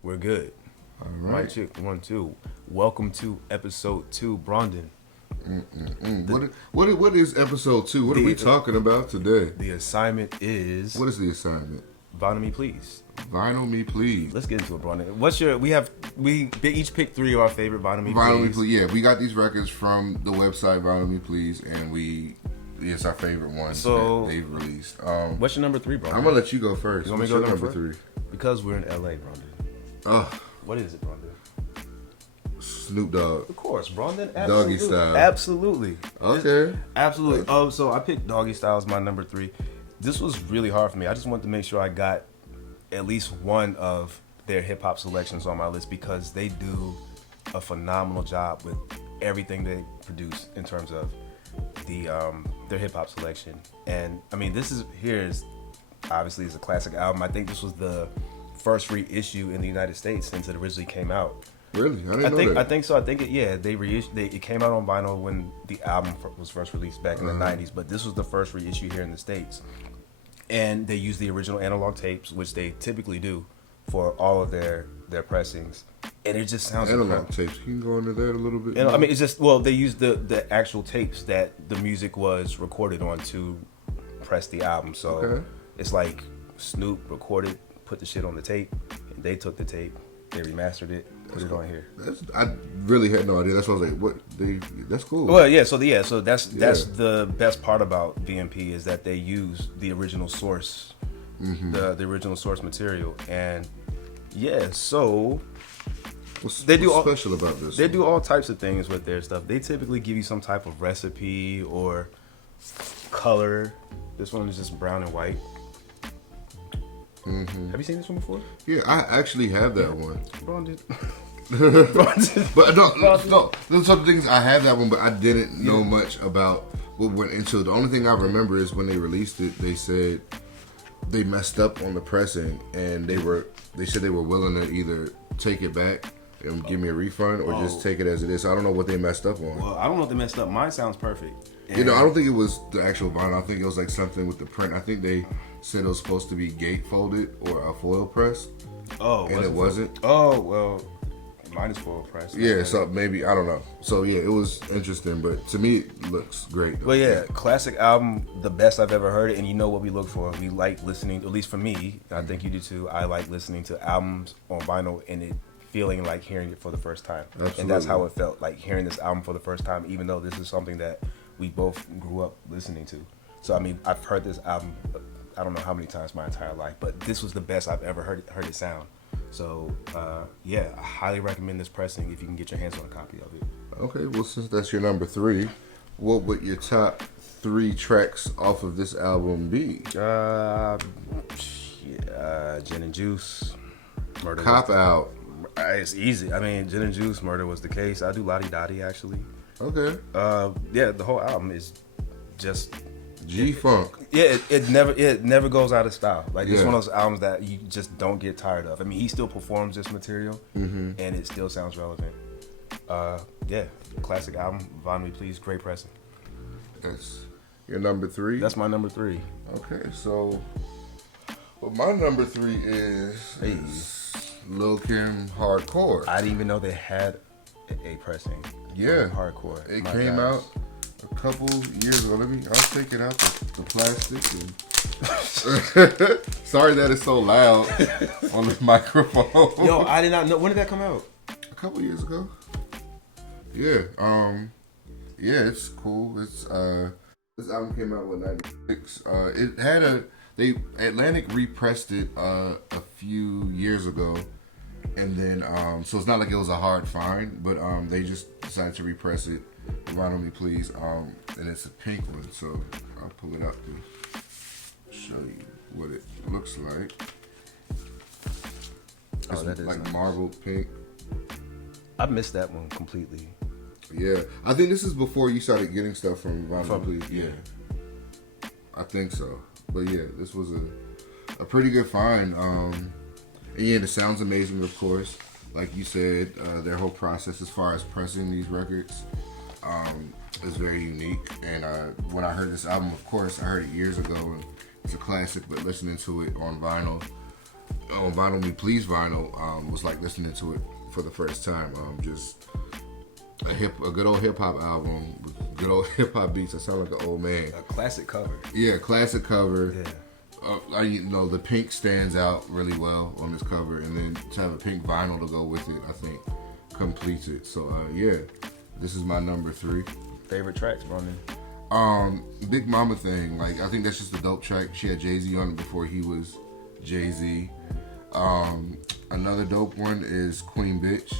We're good. All right. Right, chick. 1, 2. Welcome to episode 2, Brondon. What is episode 2? What are we talking about today? The assignment is What is the assignment? Vinyl Me Please. Vinyl Me Please. Let's get into it, Brondon. We each picked 3 of our favorite Vinyl Me Vinyl Me Please. Please. Yeah, we got these records from the website Vinyl Me Please, and it's our favorite ones So, that they've released. What's your number 3, Brondon? I'm gonna let you go first. You want me What's to go your number number 3? 3? Because we're in LA, Brondon. Oh, What is it, Brondon? Snoop Dogg. Of course, Brondon. Doggystyle. Absolutely. Okay. Absolutely. Oh, so I picked Doggystyle as my number 3. This was really hard for me. I just wanted to make sure I got at least one of their hip hop selections on my list because they do a phenomenal job with everything they produce in terms of their hip hop selection. And I mean, is obviously is a classic album. I think this was the first reissue in the United States since it originally came out. Really? I didn't know that. I think so. I think it came out on vinyl when the album was first released back in the 90s, but this was the first reissue here in the States. And they used the original analog tapes, which they typically do for all of their pressings. And it just sounds Analog tapes. Can you go into that a little bit? I mean, it's just, they used the actual tapes that the music was recorded on to press the album. So It's like Snoop recorded, put the shit on the tape, and they took the tape, they remastered it, put it on here. I really had no idea. That's why I was like, that's cool. Well, so that's the best part about VMP is that they use the original source, the original source material, and so What's special about this? They do all types of things with their stuff. They typically give you some type of recipe or color. This one is just brown and white. Have you seen this one before? Yeah, I actually have that one. Brondon. But no, there's some things I have that one, but I didn't know much about what went into it. The only thing I remember is when they released it, they said they messed up on the pressing, and they said they were willing to either take it back and give me a refund or just take it as it is. So I don't know what they messed up on. Well, I don't know what they messed up. Mine sounds perfect. I don't think it was the actual vinyl. I think it was like something with the print. I think they said it was supposed to be gate folded or a foil press. And it wasn't. Oh, well, mine is foil press. Yeah, so maybe, I don't know. So yeah, it was interesting, but to me, it looks great. Well, yeah, classic album, the best I've ever heard it, and you know what we look for. We like listening, at least for me, I think you do too, I like listening to albums on vinyl and it feeling like hearing it for the first time. Absolutely. And that's how it felt, like hearing this album for the first time, even though this is something that we both grew up listening to. So, I mean, I've heard this album, I don't know how many times my entire life, but this was the best I've ever heard it sound. So, I highly recommend this pressing if you can get your hands on a copy of it. Okay, well, since that's your number 3, what would your top 3 tracks off of this album be? Gin and Juice. Murder. Cop Out. It's easy. I mean, Gin and Juice, Murder Was the Case. I do Lottie Dottie, actually. Okay. The whole album is just G-Funk. It never goes out of style. Like, it's one of those albums that you just don't get tired of. I mean, he still performs this material, and it still sounds relevant. Classic album. Vinyl Me Please, great pressing. That's your number 3? That's my number 3. Okay, so my number 3 is Lil Kim Hardcore. I didn't even know they had a pressing. Yeah. Hardcore. It came out a couple years ago. I'll take it out the plastic. And sorry that it's so loud on the microphone. Yo, I did not know. When did that come out? A couple years ago. Yeah. It's cool. It's this album came out in '96. It had Atlantic repressed it a few years ago. And then, so it's not like it was a hard find, but they just decided to repress it. Vinyl Me Please, and it's a pink one, so I'll pull it up to show you what it looks like. It's that is like nice. marbled pink. I missed that one completely. Yeah, I think this is before you started getting stuff from Vinyl Me Please. Yeah, I think so. But yeah, this was a pretty good find. Yeah, the sound's amazing, of course. Like you said, their whole process as far as pressing these records is very unique. And when I heard this album, of course, I heard it years ago, and it's a classic. But listening to it on vinyl, on Vinyl Me Please vinyl, was like listening to it for the first time. Just a good old hip hop album with good old hip hop beats. I sound like an old man. A classic cover. Yeah, classic cover. Yeah. You know, the pink stands out really well on this cover, and then to have a pink vinyl to go with it, I think completes it. So yeah, this is my number 3. Favorite tracks, Ronan? Big Mama Thing. Like, I think that's just a dope track. She had Jay-Z on it before he was Jay-Z. Another dope one is Queen Bitch.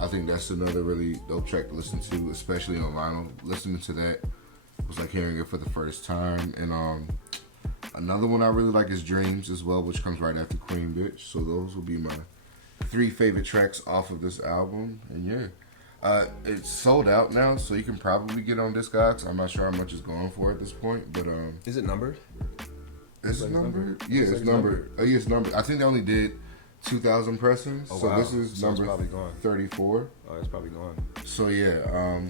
I think that's another really dope track to listen to, especially on vinyl. Listening to that was like hearing it for the first time. And another one I really like is Dreams as well, which comes right after Queen Bitch. So those will be my 3 favorite tracks off of this album. And yeah. It's sold out now, so you can probably get on Discogs. I'm not sure how much it's going for at this point, but is it numbered? Is it numbered? Yeah, it's numbered. Yeah, it's numbered. I think they only did 2,000 pressings, so wow. This is number 34. Oh, it's probably gone. So yeah,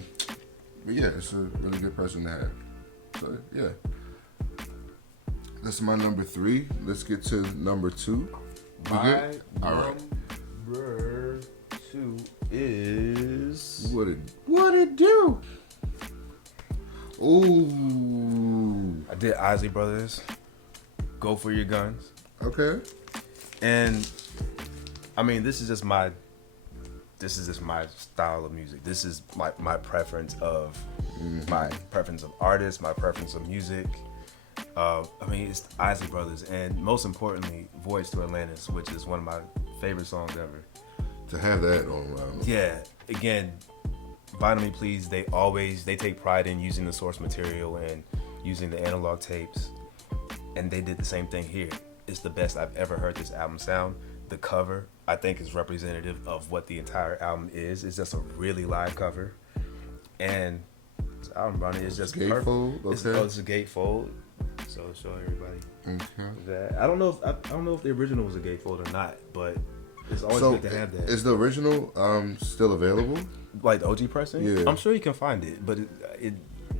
but yeah, it's a really good pressing to have. So yeah, that's my number 3. Let's get to number 2. My number 2 is what it do? Ooh, I did Isley Brothers. Go for your guns. Okay. And I mean, this is just my style of music. This is my preference of my preference of artists, my preference of music. I mean, it's Isley Brothers, and most importantly, Voyage to Atlantis, which is one of my favorite songs ever. To have that on, yeah. Again, Vinyl Me Please, they take pride in using the source material and using the analog tapes, and they did the same thing here. It's the best I've ever heard this album sound. The cover, I think, is representative of what the entire album is. It's just a really live cover, and this album, Ronnie, is just perfect. Okay. It's a gatefold. So show everybody. Okay. That I don't know if the original was a gatefold or not, but it's always good to have that. Is the original still available? Like the OG pressing? Yeah. I'm sure you can find it, but it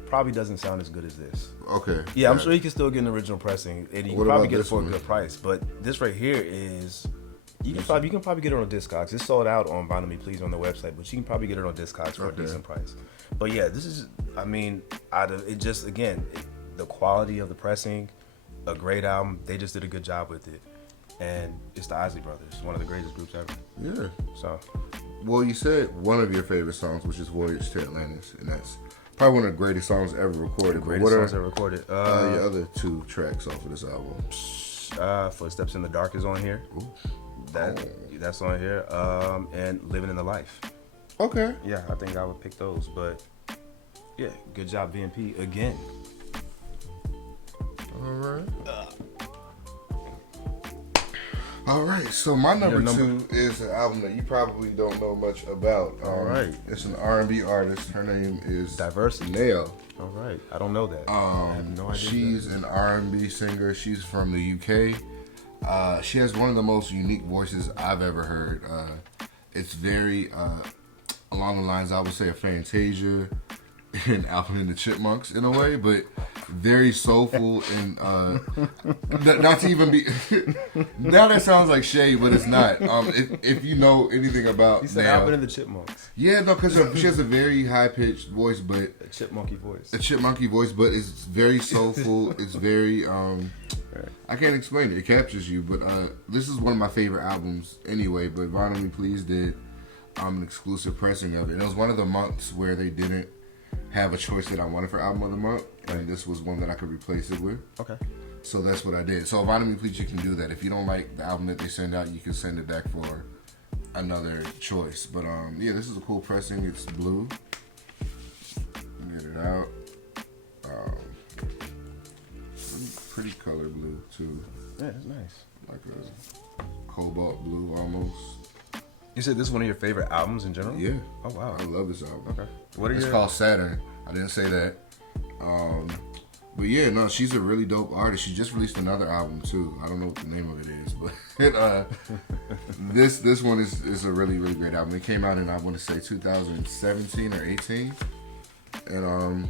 probably doesn't sound as good as this. Okay. Yeah, I'm sure you can still get an original pressing, and you can probably get it for a good price. But this right here is you can probably get it on Discogs. It's sold out on Vinyl Me Please on the website, but you can probably get it on Discogs for a decent price. But yeah, this is, I mean, the quality of the pressing, a great album. They just did a good job with it. And it's the Isley Brothers, one of the greatest groups ever. Yeah. So, well, you said one of your favorite songs, which is Voyage to Atlantis, and that's probably one of the greatest songs ever recorded. Greatest songs ever recorded. Your other 2 tracks off of this album? Footsteps in the Dark is on here. Ooh. That's on here. And Living in the Life. Okay. Yeah, I think I would pick those. But yeah, good job, VMP again. All right, so my number 2 is an album that you probably don't know much about. All right. It's an R&B artist. Her name is Diversity. Nail. All right. I don't know that. I have no idea. She's an R&B singer. She's from the UK. She has one of the most unique voices I've ever heard. It's very along the lines, I would say, of Fantasia and Alvin and the Chipmunks in a way, but very soulful and not to even be now that sounds like shade, but it's not. If you know anything about you said Alvin and the Chipmunks. Yeah, no, because she has a very high pitched voice, but a chipmunky voice, but it's very soulful. It's very I can't explain it. It captures you. But this is one of my favorite albums anyway. But Vinyl Me Please did an exclusive pressing of it. And it was one of the months where they didn't have a choice that I wanted for album of the month, and this was one that I could replace it with. Okay. So that's what I did. So Vinyl Me Please, you can do that. If you don't like the album that they send out, you can send it back for another choice. But yeah, this is a cool pressing. It's blue. Get it out. Pretty color blue too. Yeah, it's nice. Like a cobalt blue almost. You said this is one of your favorite albums in general? Yeah. Oh wow. I love this album. Okay. It's called Saturn. I didn't say that. But yeah, no, she's a really dope artist. She just released another album too. I don't know what the name of it is, but this one is a really, really great album. It came out in, I want to say, 2017 or 18. And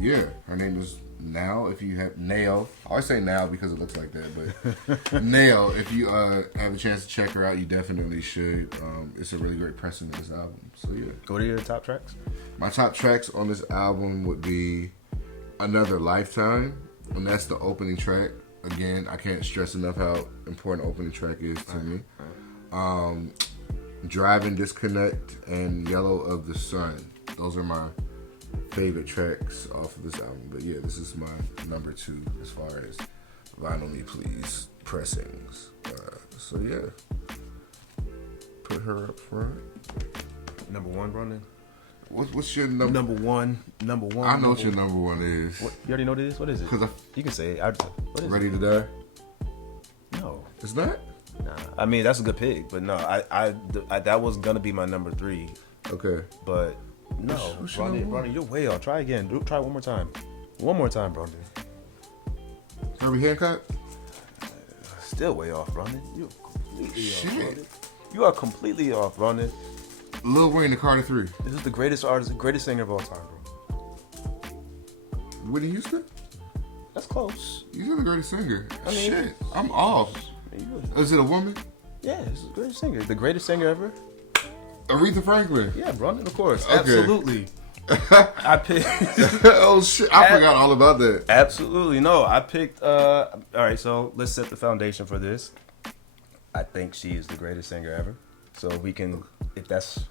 yeah, her name is now, if you have Nail, I always say now because it looks like that, but Nail, if you have a chance to check her out, you definitely should. It's a really great pressing of this album. So yeah. What are your top tracks? My top tracks on this album would be Another Lifetime, and that's the opening track. Again, I can't stress enough how important opening track is to me. Driving Disconnect and Yellow of the Sun. Those are my favorite tracks off of this album. But yeah, this is my number 2 as far as Vinyl Me Please pressings. So yeah, put her up front. Number 1, Brandon. What's your number? Number one. I know what your number 1 is. What, you already know what it is? What is it? You can say it. What is Ready to Die? No. It's not? Nah. I mean, that's a good pick, but no, I that was gonna be my number 3. Okay. But no, Brandon, you're way off. Try again. Try one more time. One more time, Brandon. Herbie Hancock? Still way off, Brandon. You're completely off, Brandon. You are completely off, Brandon. Lil Wayne, The Carter 3. This is the greatest artist, the greatest singer of all time, bro. Whitney Houston? That's close. You're the greatest singer. I mean, shit, I'm off. Is it a woman? Yeah, it's the greatest singer. The greatest singer ever. Aretha Franklin. Yeah, Brandon, of course. Okay. Absolutely. I picked. Oh shit! I forgot all about that. Absolutely no. I picked. All right, so let's set the foundation for this. I think she is the greatest singer ever. So we can, if that's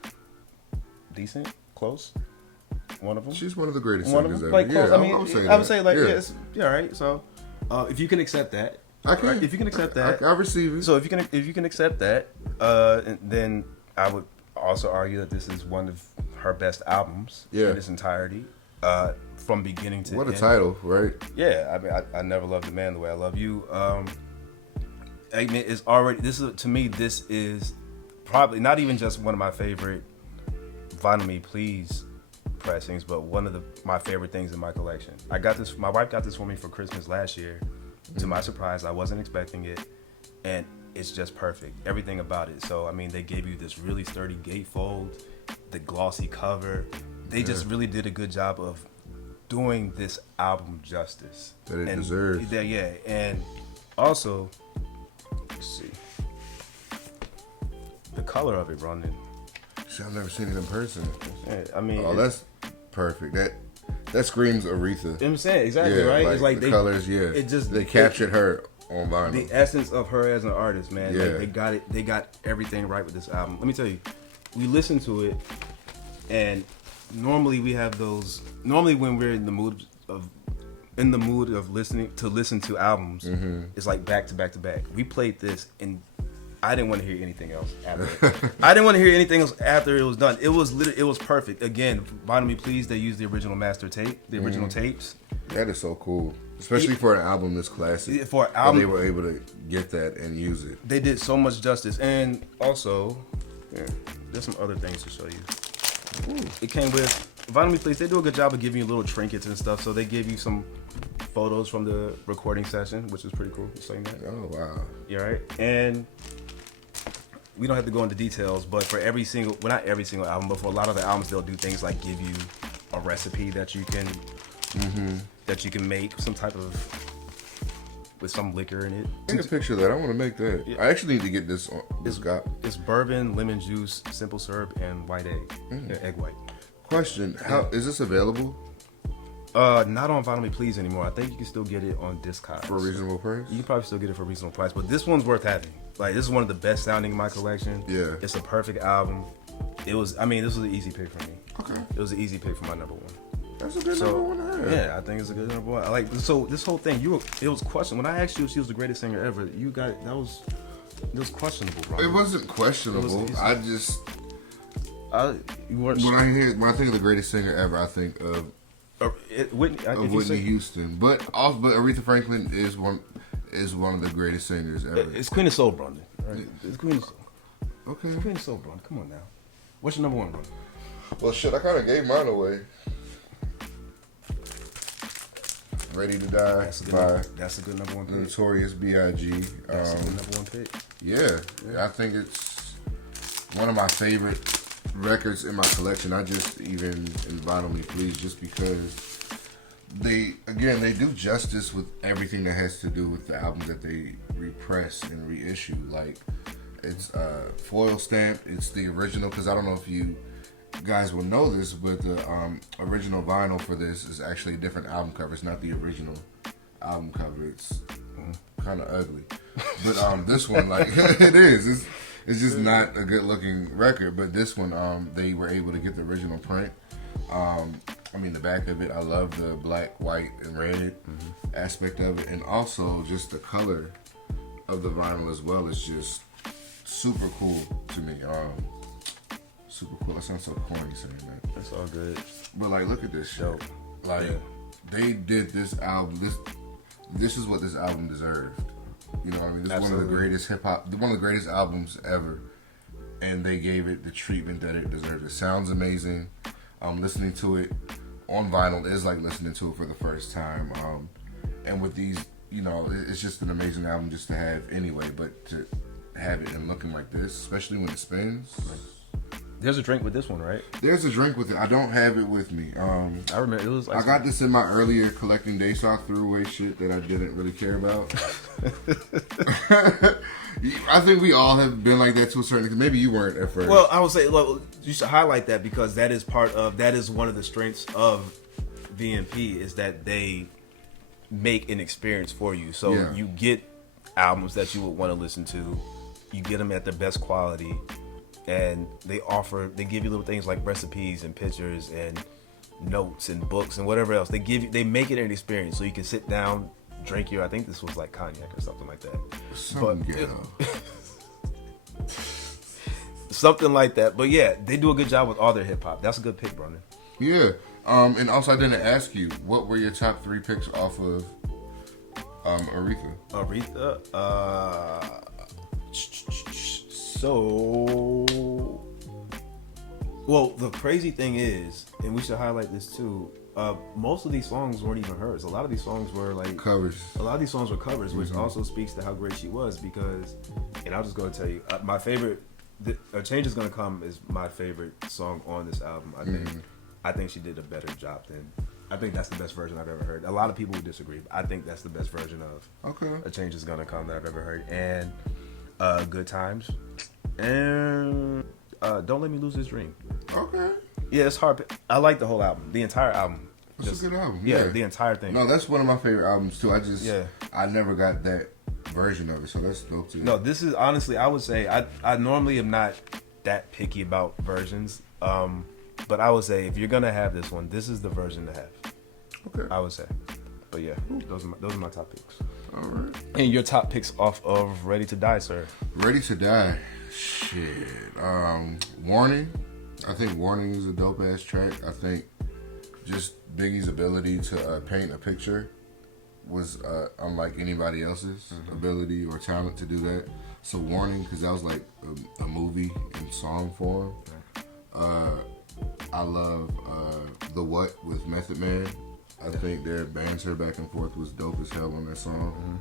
decent, close. One of them. She's one of the greatest one singers of them, ever. like, close. Yeah, I mean, I would say like yeah. yes. Yeah, all right. So, if you can accept that, I can. Right, if you can accept that, I receive it. So if you can accept that, then I would also argue that this is one of her best albums in its entirety, from beginning to what end. A title, right? Yeah, I mean, I never loved a man the way I love you. I mean, it's already to me this is probably not even just one of my favorite Vinyl Me Please pressings, but one of my favorite things in my collection. I got this. My wife got this for me for Christmas last year. To my surprise, I wasn't expecting it, and it's just perfect. Everything about it. So I mean, they gave you this really sturdy gatefold, the glossy cover. They just really did a good job of doing this album justice that it deserves. Yeah, and also, let's see, the color of it, Brandon. See, I've never seen it in person. Yeah, I mean, that's perfect. That screams Aretha. You know what I'm saying? Exactly, right? Like it's like the colors, they captured her on vinyl. The essence of her as an artist, man. Yeah. Like they got it. They got everything right with this album. Let me tell you, we listen to it, and normally we have those. Normally, when we're in the mood of listen to albums, it's like back to back to back. We played this, and I didn't want to hear anything else after it. I didn't want to hear anything else after it was done. It was it was perfect. Again, Vinyl Me Please, they used the original master tape, the original tapes. That is so cool. Especially for an album this classic. For an album, they were able to get that and use it. They did so much justice. And also, there's some other things to show you. Ooh. It came with Vinyl Me Please. They do a good job of giving you little trinkets and stuff. So they give you some photos from the recording session, which is pretty cool. Just saying that. Oh, wow. Yeah, right? And we don't have to go into details, but for every single, well, not every single album, but for a lot of the albums, they'll do things like give you a recipe that you can make some type of, with some liquor in it. Take a picture of that. I want to make that. Yeah. I actually need to get this on. It's bourbon, lemon juice, simple syrup, and white egg. Egg white. Question: how is this available? Not on Vinyl Me Please anymore. I think you can still get it on Discogs. For a reasonable price? You can probably still get it for a reasonable price, but this one's worth having. Like, this is one of the best sounding in my collection. Yeah. It's a perfect album. This was an easy pick for me. Okay. It was an easy pick for my number 1. That's a good number 1 to have. Yeah, I think it's a good number 1. Like, so this whole thing, it was questionable. When I asked you if she was the greatest singer ever, it was questionable, bro. It wasn't questionable. When I think of the greatest singer ever, I think of Whitney Houston, but Aretha Franklin is one of the greatest singers ever. It's Queen of Soul, Brandon. Right? It's Queen of Soul. Okay. It's Queen of Soul, Brandon. Come on now. What's your number 1, Brandon? Well, shit, I kind of gave mine away. Ready to Die. That's a good number 1 pick. Notorious B.I.G. That's a good number 1 pick. Yeah, I think it's one of my favorite records in my collection. Not just even in Vinyl Me Please, just because they do justice with everything that has to do with the albums that they repress and reissue. Like, it's foil stamped. It's the original, because I don't know if you guys will know this, but the original vinyl for this is actually a different album cover. It's not the original album cover. It's kind of ugly, but this one, like, it is. It's just not a good looking record. But this one, they were able to get the original print. I mean, the back of it, I love the black, white, and red aspect of it, and also just the color of the vinyl as well is just super cool to me. Super cool. That sounds so corny saying that. That's all good. But like, look at this show. Like, they did this album. This is what this album deserved. You know what I mean? This is one of the greatest hip hop, one of the greatest albums ever, and they gave it the treatment that it deserved. It sounds amazing. Listening to it on vinyl is like listening to it for the first time. And with these, you know, it's just an amazing album just to have anyway. But to have it and looking like this, especially when it spins. There's a drink with this one, right? There's a drink with it. I don't have it with me. I remember it was. I got this in my earlier collecting days, so I threw away shit that I didn't really care about. I think we all have been like that to a certain extent. Maybe you weren't at first. Well, I would say, well, you should highlight that because that is one of the strengths of VMP is that they make an experience for you. So you get albums that you would want to listen to. You get them at their best quality. And they give you little things like recipes and pictures and notes and books and whatever else. They make it an experience so you can sit down, drink I think this was like cognac or something like that. Something like that. But yeah, they do a good job with all their hip hop. That's a good pick, Brandon. Yeah. And also I didn't ask you, what were your top 3 picks off of Aretha? So, well, the crazy thing is, and we should highlight this too, most of these songs weren't even hers. A lot of these songs were like covers. A lot of these songs were covers, which also speaks to how great she was because, and I'll just go and tell you, my favorite, A Change Is Gonna Come is my favorite song on this album. I think she did a better job than, I think that's the best version I've ever heard. A lot of people would disagree, but I think that's the best version of A Change Is Gonna Come that I've ever heard. And Good Times. And Don't Let Me Lose This Dream. Okay. Yeah, it's hard. I like the whole album. The entire album. It's a good album. Yeah, the entire thing. No, that's one of my favorite albums too. I never got that version of it, so that's dope too. No, this is honestly, I would say, I normally am not that picky about versions. But I would say if you're gonna have this one, this is the version to have. Okay. I would say. But yeah, those are my top picks. All right. And your top picks off of Ready to Die, sir. Ready to Die. Shit. Warning. I think Warning is a dope ass track. I think just Biggie's ability to paint a picture was unlike anybody else's ability or talent to do that. So Warning, because that was like a movie in song form. I love The What with Method Man. I think their banter back and forth was dope as hell on that song.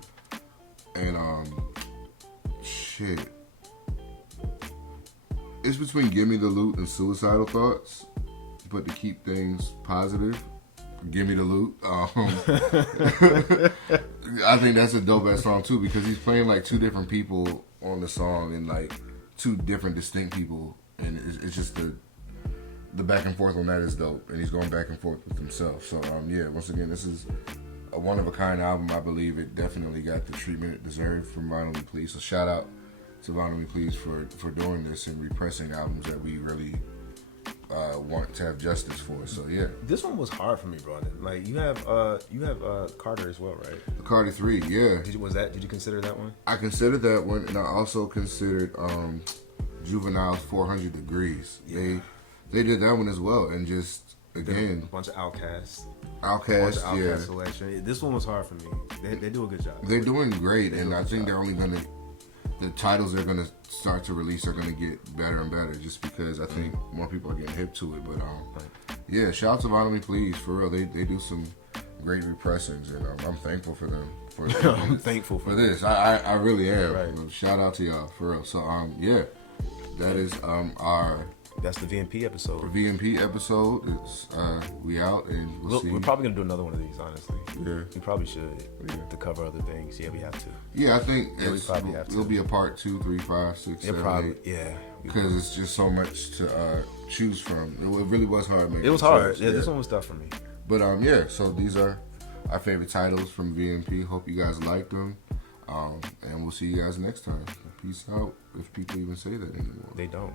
And shit. It's between Gimme the Loot and Suicidal Thoughts, but to keep things positive, Gimme the Loot. I think that's a dope ass song too because he's playing like 2 different people on the song and like 2 different distinct people, and it's just the back and forth on that is dope, and he's going back and forth with himself. So yeah, once again, this is a one of a kind album. I believe it definitely got the treatment it deserved from Vinyl Please. So shout out to Vinyl Please for doing this and repressing albums that we really want to have justice for. So yeah, this one was hard for me, Brandon. Like you have Carter as well, right? The Carter 3, yeah. Did you consider that one? I considered that one, and I also considered Juvenile's 400 Degrees. Yeah. They did that one as well, and just again, a bunch of Outkast selection. This one was hard for me. They do a good job. They're doing great, and I think they're only gonna, the titles they're gonna start to release are gonna get better and better, just because I think more people are getting hip to it. But yeah, shout out to Vinyl Please, for real. They do some great repressings, and I'm thankful for them. I'm thankful for this. I really am. Right. Shout out to y'all for real. So yeah, that is our That's the VMP episode. VMP episode. It's we out and we'll see. We're probably gonna do another one of these, honestly. Yeah. We probably should to cover other things. Yeah, we have to. Yeah, I think we probably have to. It'll be a part 2, 3, 5, 6, 7, probably 8. yeah. Because it's just so much to choose from. It really was hard making. It was hard. choice. Yeah, this one was tough for me. But yeah, so these are our favorite titles from VMP. Hope you guys liked them. And we'll see you guys next time. Peace out. If people even say that anymore. They don't.